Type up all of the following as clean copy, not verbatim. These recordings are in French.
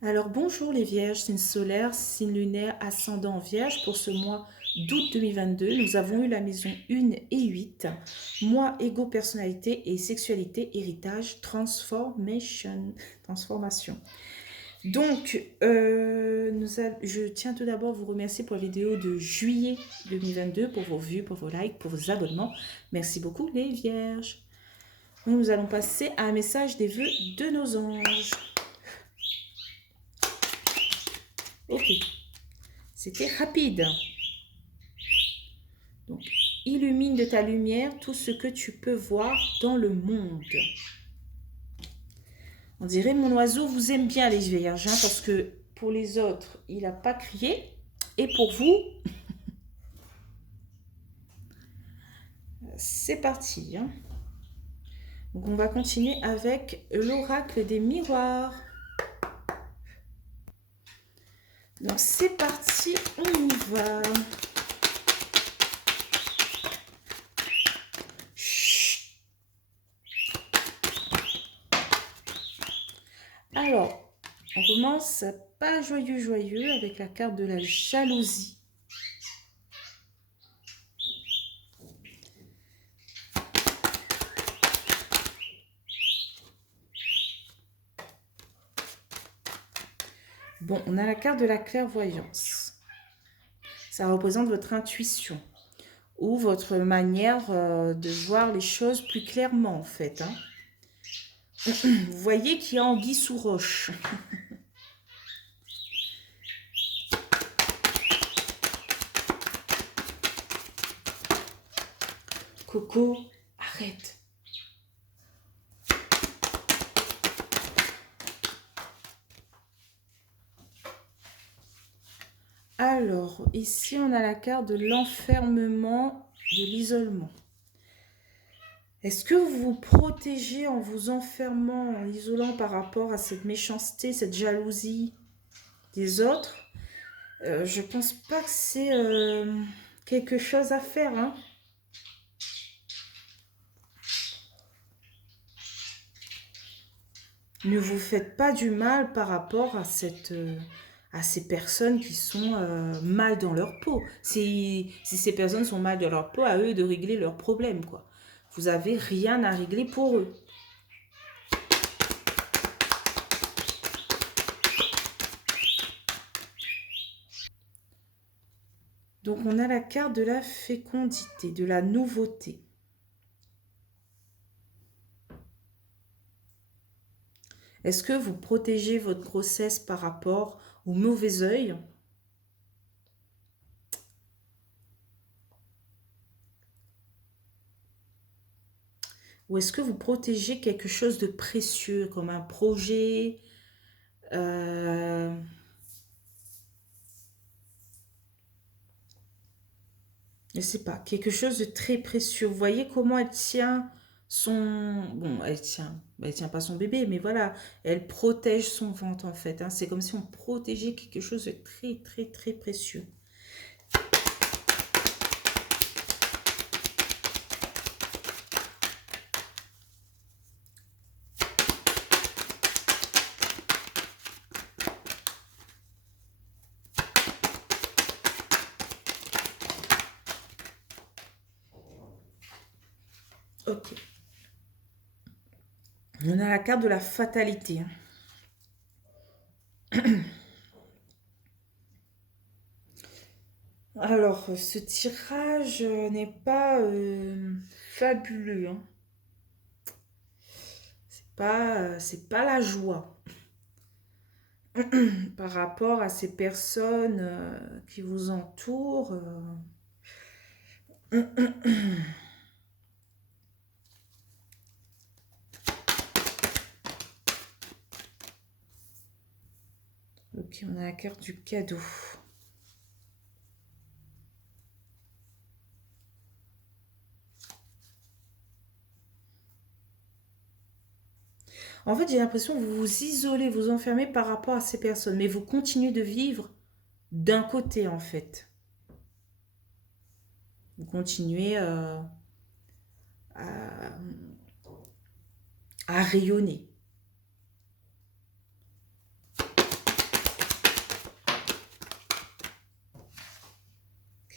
Alors bonjour les Vierges, signe solaire, signe lunaire, ascendant Vierge pour ce mois d'août 2022. Nous avons eu la maison 1 et 8. Moi, ego, personnalité et sexualité, héritage, transformation. Donc, je tiens tout d'abord à vous remercier pour la vidéo de juillet 2022, pour vos vues, pour vos likes, pour vos abonnements. Merci beaucoup les Vierges. Nous allons passer à un message des vœux de nos anges. Ok. C'était rapide. Donc, illumine de ta lumière tout ce que tu peux voir dans le monde. On dirait mon oiseau vous aime bien les vierges, hein, parce que pour les autres, il n'a pas crié. Et pour vous, c'est parti. Hein. Donc, on va continuer avec l'oracle des miroirs. Donc, c'est parti, on y va. Alors, on commence pas joyeux avec la carte de la jalousie. Bon, on a la carte de la clairvoyance. Ça représente votre intuition ou votre manière de voir les choses plus clairement, en fait. Hein. Vous voyez qu'il y a anguille sous roche. Coco, arrête. Alors, ici, on a la carte de l'enfermement, de l'isolement. Est-ce que vous vous protégez en vous enfermant, en isolant par rapport à cette méchanceté, cette jalousie des autres? Je pense pas que c'est quelque chose à faire. Hein. Ne vous faites pas du mal par rapport à ces personnes qui sont mal dans leur peau. Si ces personnes sont mal dans leur peau, à eux de régler leurs problèmes, quoi. Vous n'avez rien à régler pour eux. Donc on a la carte de la fécondité, de la nouveauté. Est-ce que vous protégez votre grossesse par rapport au mauvais œil ? Ou est-ce que vous protégez quelque chose de précieux, comme un projet je sais pas, quelque chose de très précieux. Vous voyez comment elle tient son... Bon, elle tient pas son bébé, mais voilà, elle protège son ventre en fait. Hein. C'est comme si on protégeait quelque chose de très, très, très précieux. Ok. On a la carte de la fatalité. Alors, ce tirage n'est pas fabuleux. Hein. C'est pas la joie par rapport à ces personnes qui vous entourent. Ok, on a la carte du cadeau. En fait, j'ai l'impression que vous vous isolez, vous enfermez par rapport à ces personnes, mais vous continuez de vivre d'un côté, en fait. Vous continuez à rayonner.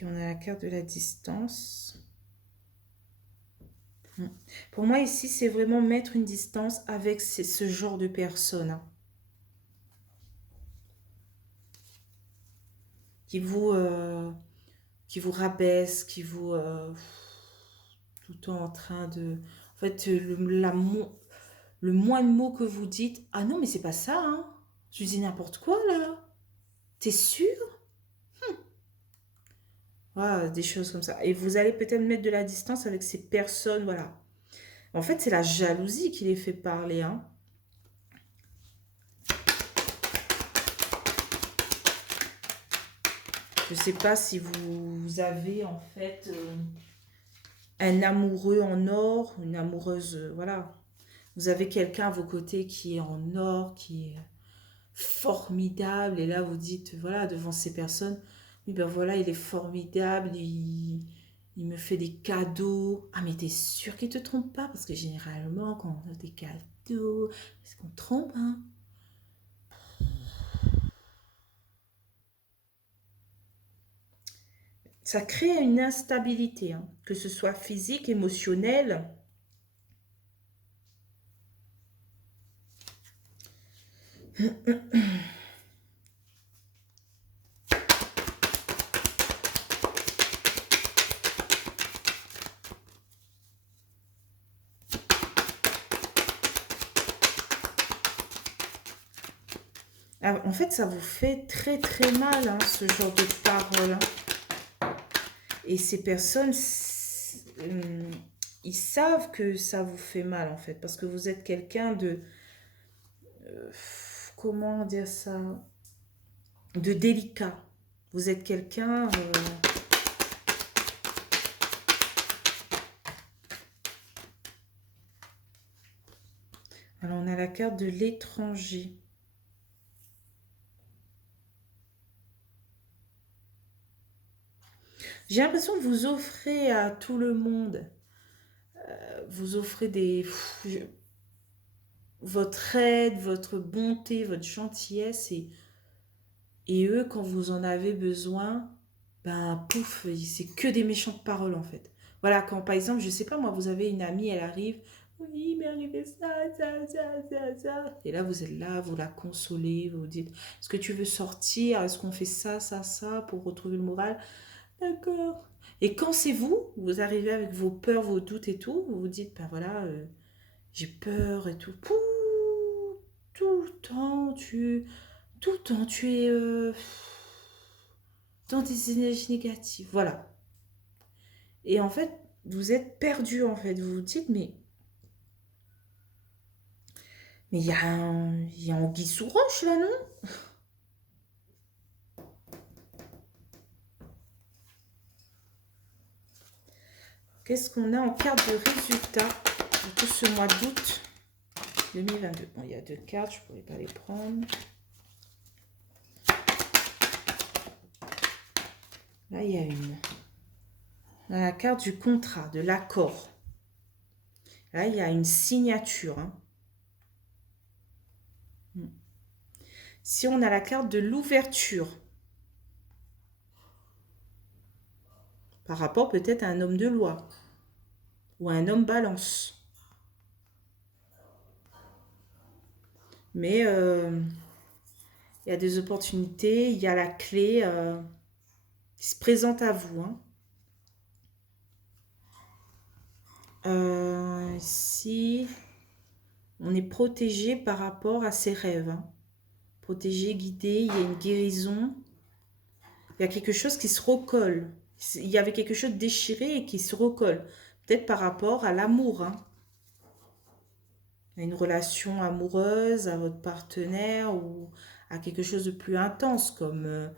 Ok, on a la carte de la distance. Pour moi, ici, c'est vraiment mettre une distance avec ce genre de personnes, hein, qui vous rabaisse, tout le temps en train de... En fait, le moins de mots que vous dites, ah non, mais c'est pas ça, hein. Je dis n'importe quoi, là. T'es sûr? Voilà, des choses comme ça. Et vous allez peut-être mettre de la distance avec ces personnes, voilà. En fait, c'est la jalousie qui les fait parler, hein. Je sais pas si vous avez, en fait, un amoureux en or, une amoureuse, voilà. Vous avez quelqu'un à vos côtés qui est en or, qui est formidable. Et là, vous dites, voilà, devant ces personnes, oui, ben voilà, il est formidable, il me fait des cadeaux. Ah, mais t'es sûr qu'il te trompe pas? Parce que généralement, quand on a des cadeaux, est-ce qu'on trompe, hein? Ça crée une instabilité, hein, que ce soit physique, émotionnelle. Ah, en fait, ça vous fait très très mal, hein, ce genre de paroles, hein. Et ces personnes, ils savent que ça vous fait mal, en fait, parce que vous êtes quelqu'un de... comment dire ça? De délicat. Vous êtes quelqu'un... Alors, on a la carte de l'étranger. J'ai l'impression que vous offrez à tout le monde, vous offrez votre aide, votre bonté, votre gentillesse, et eux, quand vous en avez besoin, ben pouf, c'est que des méchantes paroles en fait. Voilà, quand par exemple, je sais pas moi, vous avez une amie, elle arrive, oui, mais arrivé ça, ça. Et là, vous êtes là, vous la consolez, vous vous dites, est-ce que tu veux sortir? Est-ce qu'on fait ça, pour retrouver le moral? D'accord. Et quand c'est vous, vous arrivez avec vos peurs, vos doutes et tout, vous vous dites, ben voilà, j'ai peur et tout. Pouh, tout le temps, tout le temps, tu es dans des énergies négatives. Voilà. Et en fait, vous êtes perdu, en fait. Vous vous dites, mais il y a anguille sous roche, là, non? Qu'est-ce qu'on a en carte de résultat de tout ce mois d'août 2022? Bon, il y a deux cartes, je ne pourrais pas les prendre. Là, il y a une. La carte du contrat, de l'accord. Là, il y a une signature, hein. Si on a la carte de l'ouverture, par rapport peut-être à un homme de loi ou à un homme balance. Mais il y a des opportunités, il y a la clé qui se présente à vous, hein. Ici, on est protégé par rapport à ses rêves, hein. Protégé, guidé, il y a une guérison. Il y a quelque chose qui se recolle. Il y avait quelque chose de déchiré et qui se recolle. Peut-être par rapport à l'amour, hein. À une relation amoureuse, à votre partenaire ou à quelque chose de plus intense comme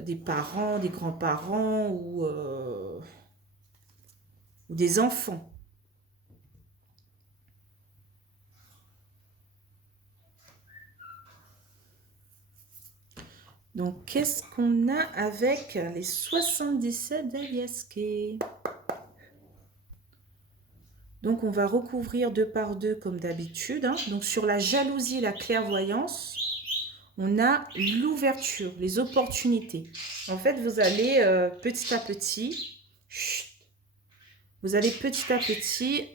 des parents, des grands-parents ou des enfants. Donc, qu'est-ce qu'on a avec les 77 d'Aliaské? Donc, on va recouvrir deux par deux comme d'habitude, hein. Donc, sur la jalousie et la clairvoyance, on a l'ouverture, les opportunités. En fait, vous allez petit à petit, chut, vous allez petit à petit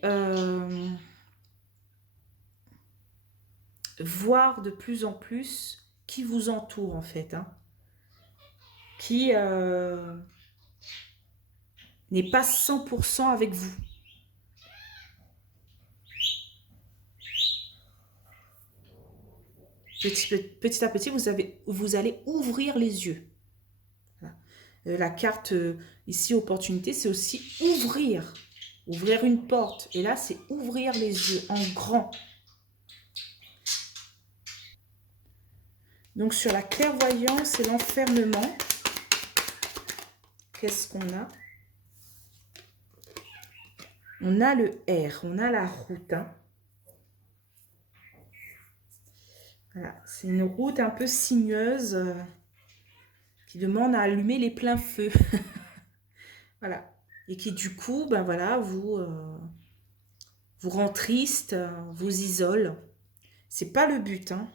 voir de plus en plus qui vous entoure en fait, hein, qui n'est pas 100% avec vous. Petit à petit, vous allez ouvrir les yeux. Voilà. La carte ici, opportunité, c'est aussi ouvrir. Ouvrir une porte. Et là, c'est ouvrir les yeux en grand. Donc, sur la clairvoyance et l'enfermement, qu'est-ce qu'on a? On a le R, on a la route. Hein. Voilà, c'est une route un peu sinueuse qui demande à allumer les pleins feux. Voilà. Et qui, du coup, ben voilà, vous rend triste, vous isole. C'est pas le but. Hein.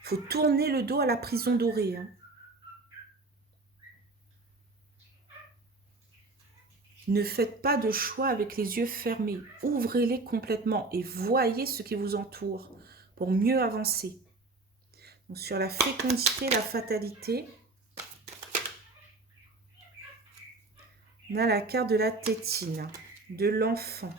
Faut tourner le dos à la prison dorée. Hein. Ne faites pas de choix avec les yeux fermés. Ouvrez-les complètement et voyez ce qui vous entoure pour mieux avancer. Donc, sur la fécondité, la fatalité, on a la carte de la tétine, de l'enfant.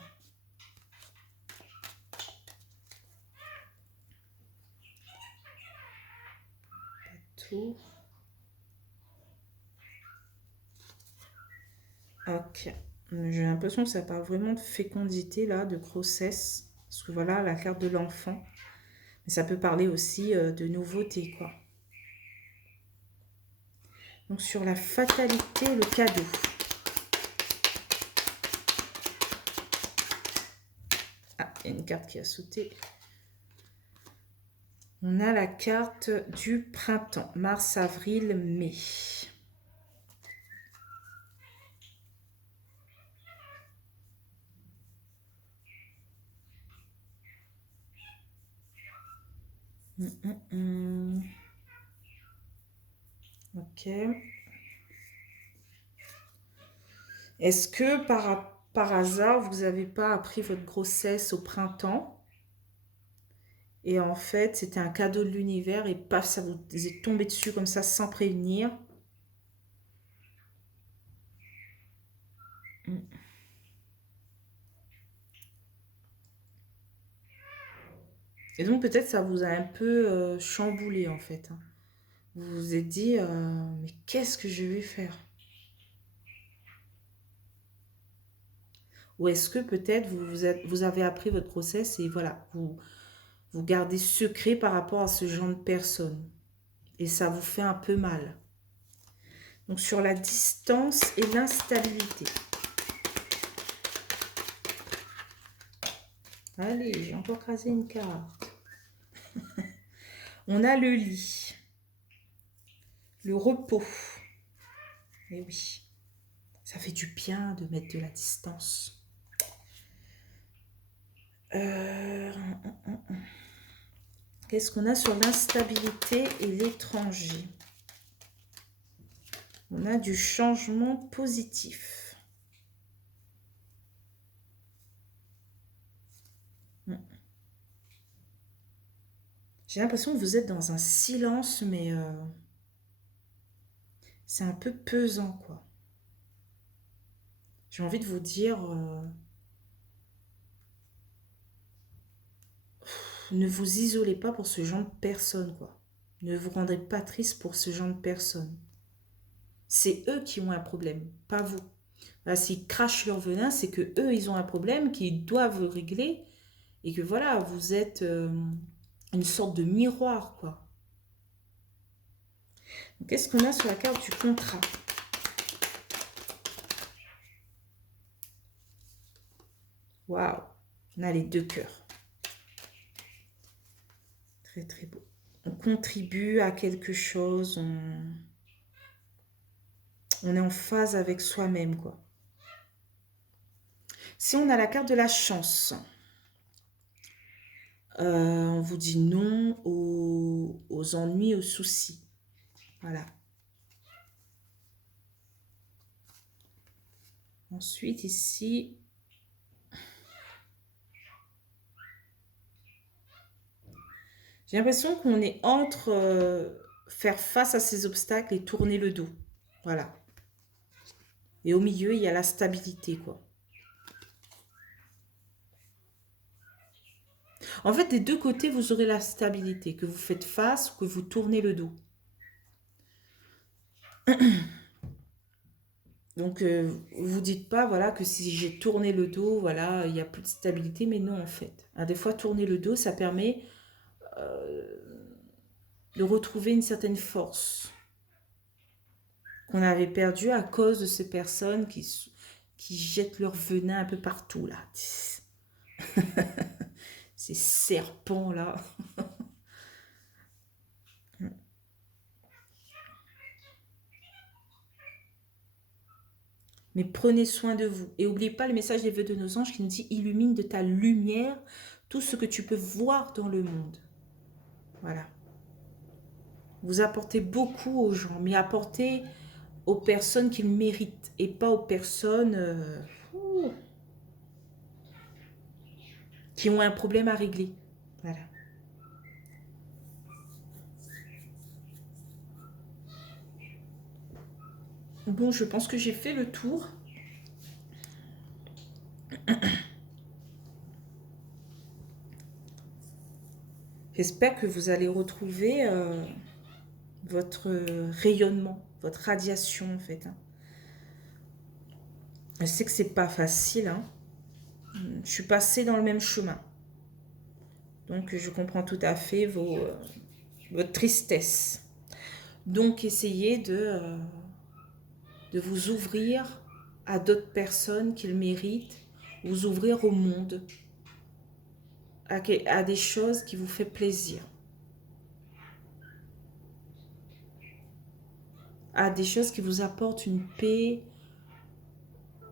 Ok. J'ai l'impression que ça parle vraiment de fécondité, là, de grossesse. Parce que voilà, la carte de l'enfant. Mais ça peut parler aussi de nouveauté, quoi. Donc, sur la fatalité, le cadeau. Ah, il y a une carte qui a sauté. On a la carte du printemps. Mars, avril, mai. Ok. Est-ce que par hasard, vous n'avez pas appris votre grossesse au printemps? Et en fait, c'était un cadeau de l'univers et paf, ça vous est tombé dessus comme ça sans prévenir. Et donc peut-être ça vous a un peu chamboulé en fait. Hein. Vous vous êtes dit, mais qu'est-ce que je vais faire? Ou est-ce que peut-être vous avez appris votre grossesse et voilà, vous gardez secret par rapport à ce genre de personne. Et ça vous fait un peu mal. Donc sur la distance et l'instabilité. Allez, j'ai encore crasé une carte. On a le lit. Le repos. Et oui, ça fait du bien de mettre de la distance. Qu'est-ce qu'on a sur l'instabilité et l'étranger? On a du changement positif. J'ai l'impression que vous êtes dans un silence, mais c'est un peu pesant, quoi. J'ai envie de vous dire, ne vous isolez pas pour ce genre de personnes, quoi. Ne vous rendez pas triste pour ce genre de personnes. C'est eux qui ont un problème, pas vous. Voilà, s'ils crachent leur venin, c'est que eux, ils ont un problème qu'ils doivent régler et que voilà, vous êtes une sorte de miroir, quoi. Qu'est-ce qu'on a sur la carte du contrat? Waouh, on a les deux cœurs. Très, très beau. On contribue à quelque chose, on est en phase avec soi-même, quoi. Si on a la carte de la chance, on vous dit non aux ennuis, aux soucis. Voilà. Ensuite, ici, j'ai l'impression qu'on est entre faire face à ces obstacles et tourner le dos. Voilà. Et au milieu, il y a la stabilité, quoi. En fait, des deux côtés, vous aurez la stabilité, que vous faites face ou que vous tournez le dos. Donc, vous dites pas, voilà, que si j'ai tourné le dos, voilà, il n'y a plus de stabilité, mais non, en fait. Ah, des fois, tourner le dos, ça permet de retrouver une certaine force qu'on avait perdue à cause de ces personnes qui jettent leur venin un peu partout, là. Ces serpents-là. Mais prenez soin de vous. Et n'oubliez pas le message des vœux de nos anges qui nous dit « Illumine de ta lumière tout ce que tu peux voir dans le monde. » Voilà. Vous apportez beaucoup aux gens, mais apportez aux personnes qu'ils méritent et pas aux personnes qui ont un problème à régler. Voilà. Bon, je pense que j'ai fait le tour. J'espère que vous allez retrouver votre rayonnement, votre radiation en fait. Je sais que c'est pas facile. Je suis passée dans le même chemin. Donc je comprends tout à fait votre tristesse. Donc essayez de vous ouvrir à d'autres personnes qui le méritent, vous ouvrir au monde, à des choses qui vous font plaisir, à des choses qui vous apportent une paix,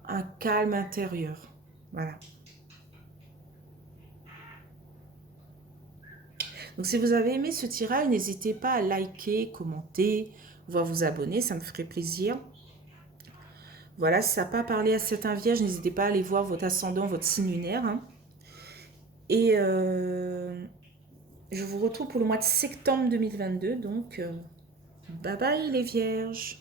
un calme intérieur. Voilà. Donc si vous avez aimé ce tirage, n'hésitez pas à liker, commenter, voire vous abonner, ça me ferait plaisir. Voilà, si ça n'a pas parlé à certains vierges, n'hésitez pas à aller voir votre ascendant, votre signe lunaire. Et je vous retrouve pour le mois de septembre 2022. Donc, bye bye les vierges.